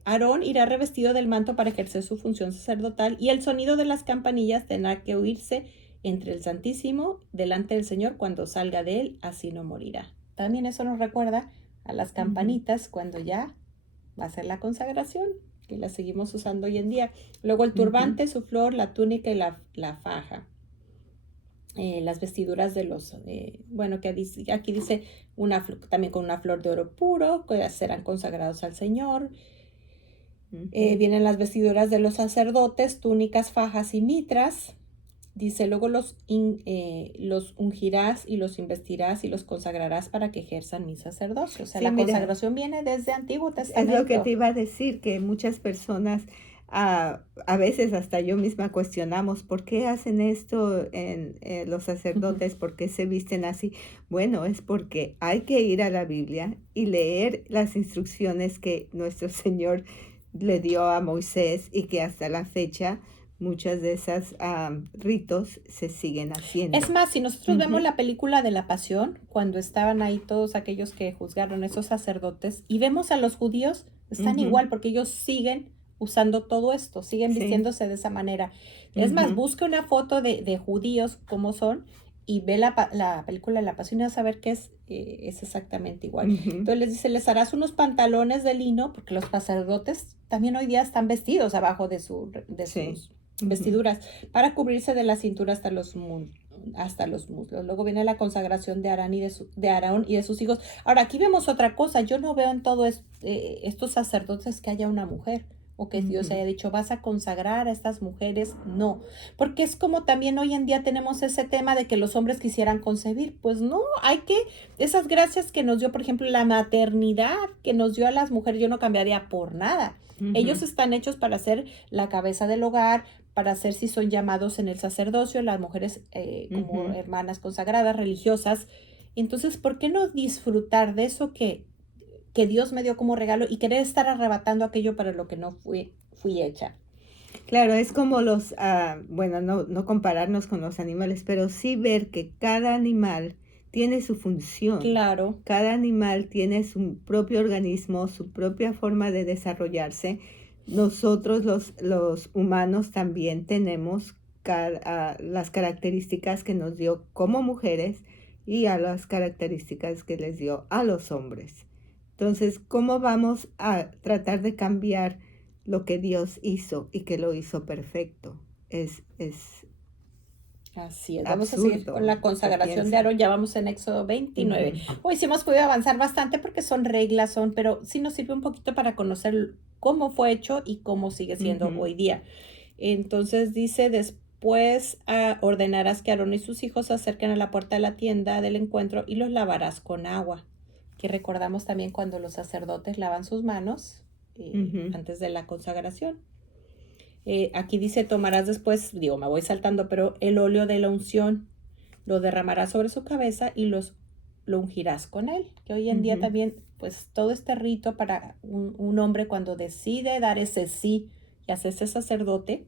Aarón irá revestido del manto para ejercer su función sacerdotal y el sonido de las campanillas tendrá que oírse entre el Santísimo delante del Señor cuando salga de él, así no morirá. También eso nos recuerda a las Ujú. campanitas cuando ya va a ser la consagración, que la seguimos usando hoy en día. Luego el Ujú. turbante, su flor, la túnica y la faja. Las vestiduras de bueno, aquí dice también con una flor de oro puro, que serán consagrados al Señor. Ujú. Vienen las vestiduras de los sacerdotes, túnicas, fajas y mitras. Dice, luego los ungirás y los investirás y los consagrarás para que ejerzan mi sacerdocio. O sea, Sí, la mira, consagración viene desde Antiguo es lo que te Testamento. iba a decir, que muchas personas, a veces hasta yo misma cuestionamos, ¿por qué hacen esto en los Ujú. sacerdotes? ¿Por qué se visten así? Bueno, es porque hay que ir a la Biblia y leer las instrucciones que nuestro Señor le dio a Moisés y que hasta la fecha muchas de esas ritos se siguen Es haciendo. más, si nosotros vemos Ujú. la película de la Pasión, cuando estaban ahí todos aquellos que juzgaron a esos sacerdotes, y vemos a los judíos, están Ujú. igual porque ellos siguen usando todo esto, siguen Sí. vistiéndose de esa manera. Es más, Ujú. busca una foto de judíos como son y ve la película de la Pasión y vas a ver que es exactamente igual. Ujú. Entonces les dice, les harás unos pantalones de lino, porque los sacerdotes también hoy día están vestidos abajo de Sí. sus Ujú. vestiduras para cubrirse de la cintura hasta los muslos. Luego viene la consagración de Aarón y de sus hijos. Ahora, aquí vemos otra cosa. Yo no veo en todos estos sacerdotes que haya una mujer o que Dios Ujú. haya dicho, vas a consagrar a estas mujeres. No, porque es como también hoy en día tenemos ese tema de que los hombres quisieran concebir. Pues no, esas gracias que nos dio, por ejemplo, la maternidad que nos dio a las mujeres, yo no cambiaría por nada. Ellos Ujú. están hechos para ser la cabeza del hogar, para hacer si son llamados en el sacerdocio, las mujeres como Ujú. hermanas consagradas, religiosas. Entonces, ¿por qué no disfrutar de eso que Dios me dio como regalo y querer estar arrebatando aquello para lo que no fui hecha? Claro, es como bueno, no compararnos con los animales, pero sí ver que cada animal tiene su función. Claro. Cada animal tiene su propio organismo, su propia forma de desarrollarse. Nosotros los humanos también tenemos las características que nos dio como mujeres y a las características que les dio a los hombres. Entonces, ¿cómo vamos a tratar de cambiar lo que Dios hizo y que lo hizo perfecto? Es Así es, vamos a seguir con absurdo, la se consagración de piensa. Aarón, ya vamos en Éxodo 29. Ujú. Hoy sí hemos podido avanzar bastante porque son reglas, pero sí nos sirve un poquito para conocer cómo fue hecho y cómo sigue siendo Ujú. hoy día. Entonces dice, después ordenarás que Aarón y sus hijos se acerquen a la puerta de la tienda del encuentro y los lavarás con agua. Que recordamos también cuando los sacerdotes lavan sus manos Ujú. antes de la consagración. Aquí dice, tomarás después, digo, me voy saltando, pero el óleo de la unción lo derramarás sobre su cabeza y lo ungirás con él. Que hoy en día Ujú. también, pues todo este rito para un hombre cuando decide dar ese sí y hacerse sacerdote,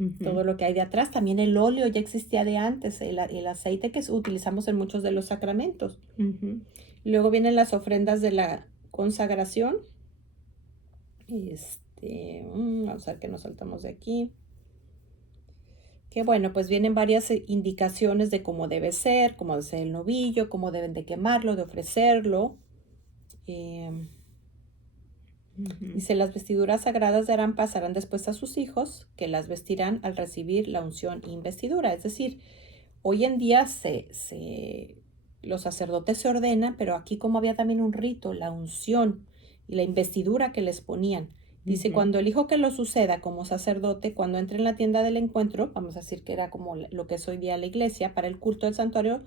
Ujú. todo lo que hay de atrás, también el óleo ya existía de antes, el aceite que utilizamos en muchos de los sacramentos. Ujú. Luego vienen las ofrendas de la consagración. Vamos a ver qué nos saltamos de aquí. Que bueno, pues vienen varias indicaciones de cómo debe ser el novillo, cómo deben de quemarlo, de ofrecerlo. Eh, Ujú. Dice, las vestiduras sagradas de Aarón pasarán después a sus hijos, que las vestirán al recibir la unción e investidura. Es decir, hoy en día los sacerdotes se ordenan, pero aquí como había también un rito, la unción y la investidura que les ponían. Dice, Ujú. cuando el hijo que lo suceda como sacerdote, cuando entre en la tienda del encuentro, vamos a decir que era como lo que es hoy día la iglesia, para el culto del santuario,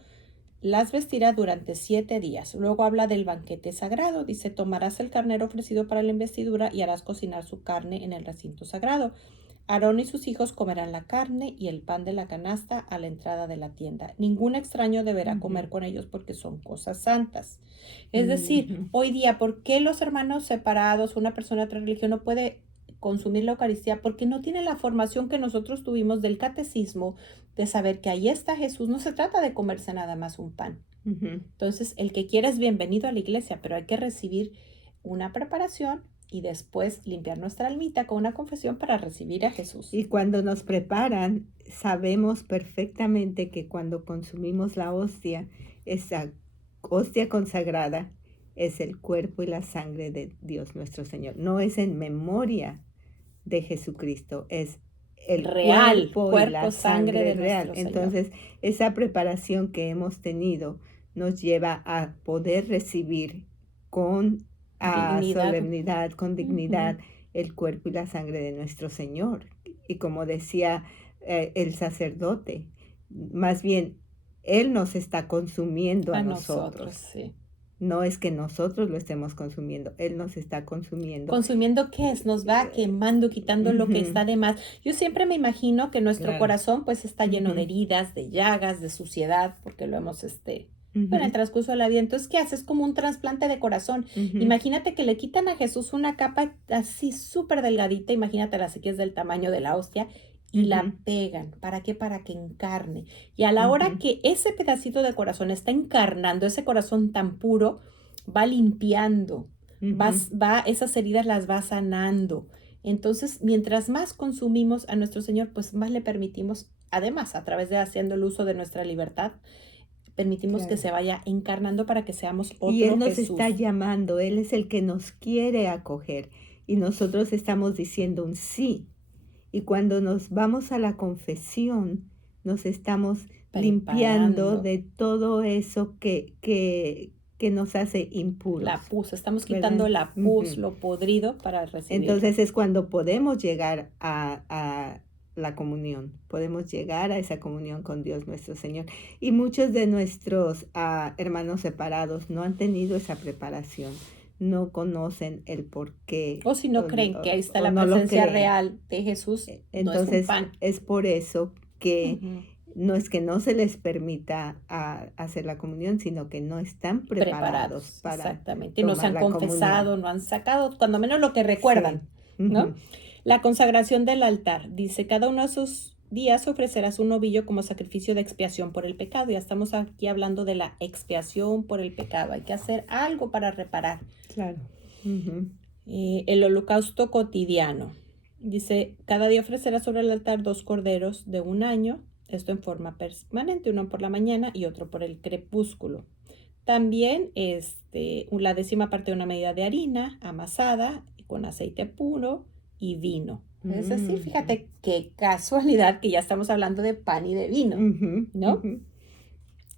las vestirá durante 7 días. Luego habla del banquete sagrado. Dice, tomarás el carnero ofrecido para la investidura y harás cocinar su carne en el recinto sagrado. Aarón y sus hijos comerán la carne y el pan de la canasta a la entrada de la tienda. Ningún extraño deberá Ujú. comer con ellos porque son cosas santas. Es decir, Ujú. hoy día, ¿por qué los hermanos separados, una persona de otra religión no puede consumir la Eucaristía? Porque no tiene la formación que nosotros tuvimos del catecismo, de saber que ahí está Jesús. No se trata de comerse nada más un pan. Ujú. Entonces, el que quiera es bienvenido a la iglesia, pero hay que recibir una preparación y después limpiar nuestra almita con una confesión para recibir a Jesús. Y cuando nos preparan, sabemos perfectamente que cuando consumimos la hostia, esa hostia consagrada es el cuerpo y la sangre de Dios nuestro Señor. No es en memoria de Jesucristo, es el Real, cuerpo y la cuerpo, sangre sangre de real. nuestro Señor. Entonces, esa preparación que hemos tenido nos lleva a poder recibir con Dignidad. solemnidad, con dignidad, Ujú. el cuerpo y la sangre de nuestro Señor. Y como decía el sacerdote, más bien, Él nos está consumiendo a A nosotros, nosotros. sí. No es que nosotros lo estemos consumiendo, Él nos está consumiendo. Consumiendo, ¿qué es? Nos va quemando, quitando lo que Ujú. está de más. Yo siempre me imagino que nuestro Claro. corazón pues está lleno de Ujú. heridas, de llagas, de suciedad, porque lo hemos, en el Ujú. transcurso de la vida. Entonces, ¿qué haces? Como un trasplante de corazón. Ujú. Imagínate que le quitan a Jesús una capa así súper delgadita, imagínatela así que es del tamaño de la hostia, y la Ujú. pegan. ¿Para qué? Para que encarne. Y a la hora Ujú. que ese pedacito de corazón está encarnando, ese corazón tan puro, va limpiando, Ujú. esas heridas las va sanando. Entonces, mientras más consumimos a nuestro Señor, pues más le permitimos, además, a través de haciendo el uso de nuestra libertad, permitimos que Claro. se vaya encarnando para que seamos Y Él otro nos está Jesús. llamando, Él es el que nos quiere acoger y nosotros estamos diciendo un sí. Y cuando nos vamos a la confesión, nos estamos limpiando Preparando de todo eso que nos hace la impuros, pus, estamos ¿verdad? quitando la pus, Ujú. lo podrido para recibirlo. Entonces es cuando podemos llegar a la comunión, podemos llegar a esa comunión con Dios nuestro Señor. Y muchos de nuestros hermanos separados no han tenido esa preparación, no conocen el porqué O si no creen que ahí está o la no lo presencia creen. real de Jesús, no es un Entonces pan. es por eso que Ujú. no es que no se les permita hacer la comunión, sino que no están preparados Preparados, para exactamente. No se tomar han la comunión. confesado, no han sacado, cuando menos lo que Sí. recuerdan, ¿no? Ujú. La consagración del altar. Dice, cada uno de esos días ofrecerás un novillo como sacrificio de expiación por el pecado. Ya estamos aquí hablando de la expiación por el pecado. Hay que hacer algo para reparar. Claro. Ujú. El holocausto cotidiano. Dice, cada día ofrecerás sobre el altar 2 corderos de un año, esto en forma permanente, uno por la mañana y otro por el crepúsculo. También la 10ª parte de una medida de harina amasada con aceite puro y vino. Es decir, Ujú. fíjate qué casualidad que ya estamos hablando de pan y de vino, Ujú. ¿no? Ujú.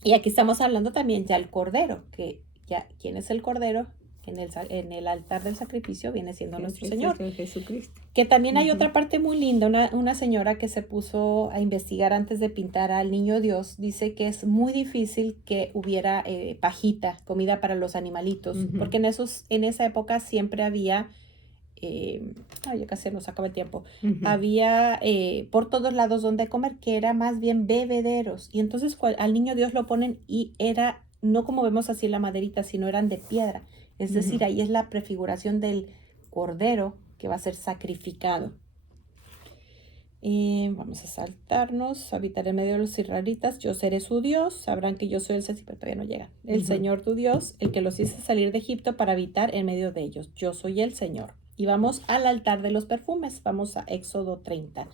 Y aquí estamos hablando también ya el cordero, que ya, ¿quién es el cordero? en el altar del sacrificio viene siendo nuestro Es Señor. Jesucristo. Que también hay Ujú. otra parte muy linda, una señora que se puso a investigar antes de pintar al niño Dios, dice que es muy difícil que hubiera pajita, comida para los animalitos, Ujú. porque en esa época siempre había, ya casi nos acaba el tiempo, Ujú. había por todos lados donde comer, que era más bien bebederos, y entonces al niño Dios lo ponen y era, no como vemos así la maderita, sino eran de piedra, es decir, Ujú. ahí es la prefiguración del cordero que va a ser sacrificado. Vamos a saltarnos, habitar en medio de los israelitas, yo seré su Dios, sabrán que yo soy el Señor, pero todavía no llega. El Ujú. Señor tu Dios, el que los hizo salir de Egipto para habitar en medio de ellos. Yo soy el Señor. Y vamos al altar de los perfumes, vamos a Éxodo 30.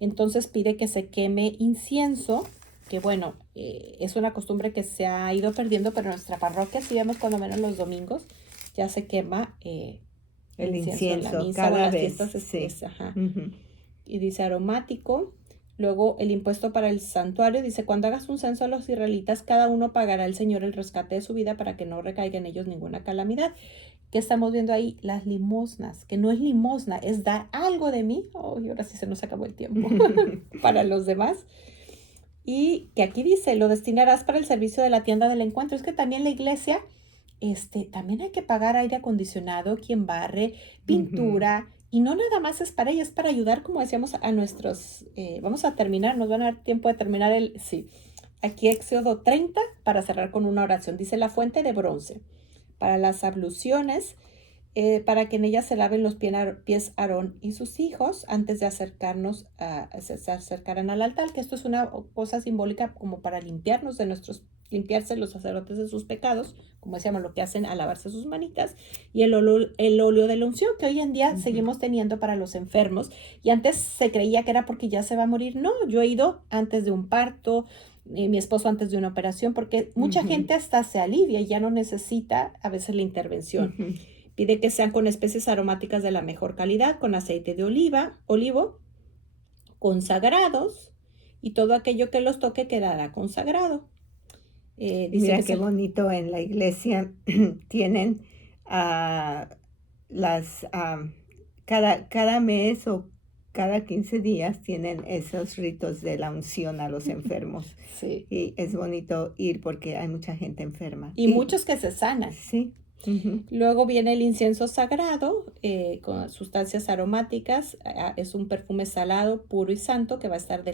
Entonces pide que se queme incienso, que bueno, es una costumbre que se ha ido perdiendo, pero en nuestra parroquia, si vemos cuando menos los domingos, ya se quema El incienso en la incienso misa o en cada las vez, fiestas. sí. Ajá. Ujú. Y dice aromático. Luego el impuesto para el santuario dice, cuando hagas un censo a los israelitas, cada uno pagará al Señor el rescate de su vida para que no recaiga en ellos ninguna calamidad. ¿Qué estamos viendo ahí? Las limosnas, que no es limosna, es dar algo de mí. Oh, y ahora sí se nos acabó el tiempo para los demás. Y que aquí dice, lo destinarás para el servicio de la tienda del encuentro. Es que también la iglesia, también hay que pagar aire acondicionado, quien barre, pintura, y no nada más es para ella, es para ayudar, como decíamos, a nuestros, vamos a terminar, nos van a dar tiempo de terminar aquí Éxodo 30 para cerrar con una oración. Dice, la fuente de bronce, para las abluciones, para que en ella se laven los pies Aarón y sus hijos antes de se acercaran al altar, que esto es una cosa simbólica como para limpiarse los sacerdotes de sus pecados, como decíamos, lo que hacen al lavarse sus manitas, y el óleo de la unción, que hoy en día seguimos teniendo para los enfermos, y antes se creía que era porque ya se va a morir. No, yo he ido antes de un parto, mi esposo antes de una operación, porque mucha gente hasta se alivia y ya no necesita a veces la intervención. Pide que sean con especies aromáticas de la mejor calidad, con aceite de olivo, consagrados, y todo aquello que los toque quedará consagrado. Y Dice mira que qué bonito en la iglesia tienen ah, las, cada mes o cada 15 días tienen esos ritos de la unción a los enfermos. sí. Y es bonito ir porque hay mucha gente enferma. Y muchos que se sanan. Sí. Ujú. Luego viene el incienso sagrado con sustancias aromáticas. Es un perfume salado, puro y santo que va a estar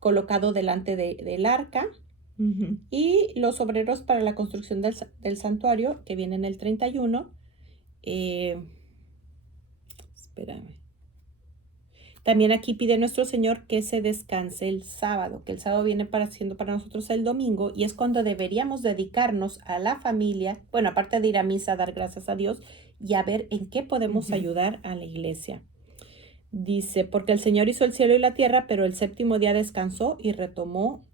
colocado delante del arca. Ujú. Y los obreros para la construcción del santuario, que viene en el 31. Espérame. También aquí pide nuestro Señor que se descanse el sábado, que el sábado viene siendo para nosotros el domingo, y es cuando deberíamos dedicarnos a la familia, bueno, aparte de ir a misa, dar gracias a Dios y a ver en qué podemos ayudar a la iglesia. Dice, porque el Señor hizo el cielo y la tierra, pero el séptimo día descansó y retomó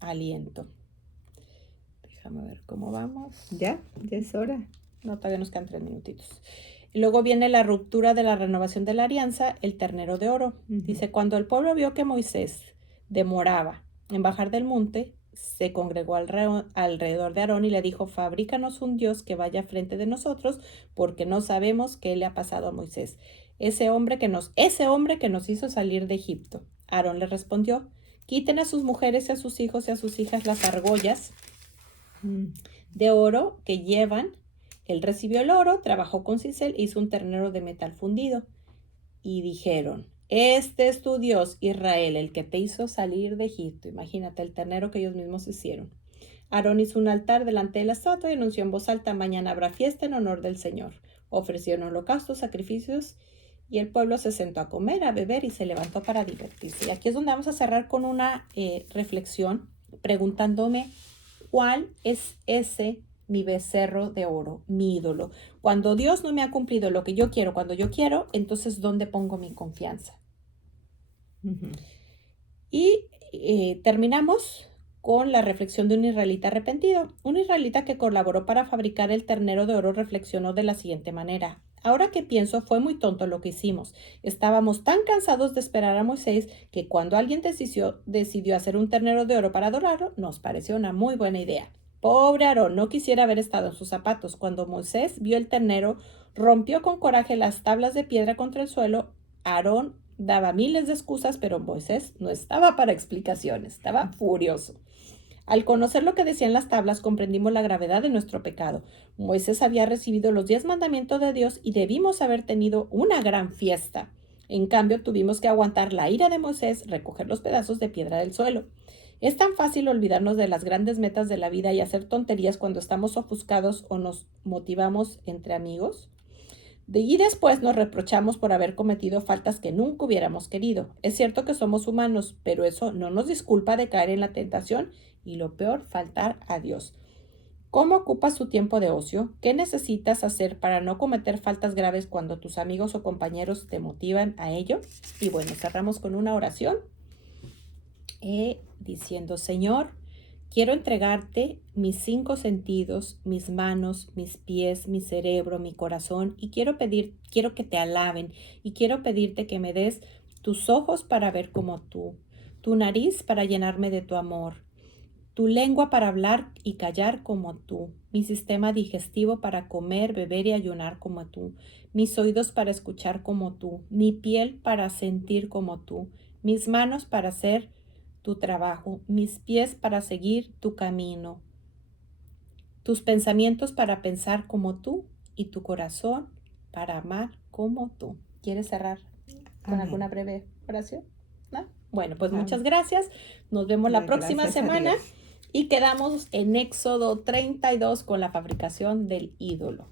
aliento. Déjame ver cómo vamos. Ya es hora. No, todavía nos quedan 3 minutitos. Luego viene la ruptura de la renovación de la alianza, el ternero de oro. Dice, cuando el pueblo vio que Moisés demoraba en bajar del monte, se congregó alrededor de Aarón y le dijo, fabrícanos un Dios que vaya frente de nosotros, porque no sabemos qué le ha pasado a Moisés, ese hombre que nos hizo salir de Egipto. Aarón le respondió, quiten a sus mujeres y a sus hijos y a sus hijas las argollas de oro que llevan. Él recibió el oro, trabajó con cincel e hizo un ternero de metal fundido. Y dijeron, este es tu Dios, Israel, el que te hizo salir de Egipto. Imagínate el ternero que ellos mismos hicieron. Aarón hizo un altar delante de la estatua y anunció en voz alta, mañana habrá fiesta en honor del Señor. Ofrecieron holocaustos, sacrificios, y el pueblo se sentó a comer, a beber y se levantó para divertirse. Y aquí es donde vamos a cerrar con una reflexión, preguntándome, ¿cuál es mi becerro de oro, mi ídolo? Cuando Dios no me ha cumplido lo que yo quiero, cuando yo quiero, entonces ¿dónde pongo mi confianza? Y terminamos con la reflexión de un israelita arrepentido. Un israelita que colaboró para fabricar el ternero de oro reflexionó de la siguiente manera. Ahora que pienso, fue muy tonto lo que hicimos. Estábamos tan cansados de esperar a Moisés que cuando alguien decidió hacer un ternero de oro para adorarlo, nos pareció una muy buena idea. Pobre Aarón, no quisiera haber estado en sus zapatos. Cuando Moisés vio el ternero, rompió con coraje las tablas de piedra contra el suelo. Aarón daba miles de excusas, pero Moisés no estaba para explicaciones, estaba furioso. Al conocer lo que decían las tablas, comprendimos la gravedad de nuestro pecado. Moisés había recibido los 10 mandamientos de Dios y debimos haber tenido una gran fiesta. En cambio, tuvimos que aguantar la ira de Moisés, recoger los pedazos de piedra del suelo. Es tan fácil olvidarnos de las grandes metas de la vida y hacer tonterías cuando estamos ofuscados o nos motivamos entre amigos. Y después nos reprochamos por haber cometido faltas que nunca hubiéramos querido. Es cierto que somos humanos, pero eso no nos disculpa de caer en la tentación y lo peor, faltar a Dios. ¿Cómo ocupas tu tiempo de ocio? ¿Qué necesitas hacer para no cometer faltas graves cuando tus amigos o compañeros te motivan a ello? Y bueno, cerramos con una oración diciendo, Señor, quiero entregarte mis 5 sentidos, mis manos, mis pies, mi cerebro, mi corazón y quiero que te alaben y quiero pedirte que me des tus ojos para ver como tú, tu nariz para llenarme de tu amor, tu lengua para hablar y callar como tú, mi sistema digestivo para comer, beber y ayunar como tú, mis oídos para escuchar como tú, mi piel para sentir como tú, mis manos para hacer tu trabajo, mis pies para seguir tu camino, tus pensamientos para pensar como tú y tu corazón para amar como tú. ¿Quieres cerrar con Amén. alguna breve oración? ¿No? Bueno, pues muchas Amén. gracias. Nos vemos la próxima Gracias a semana Dios. y quedamos en Éxodo 32 con la fabricación del ídolo.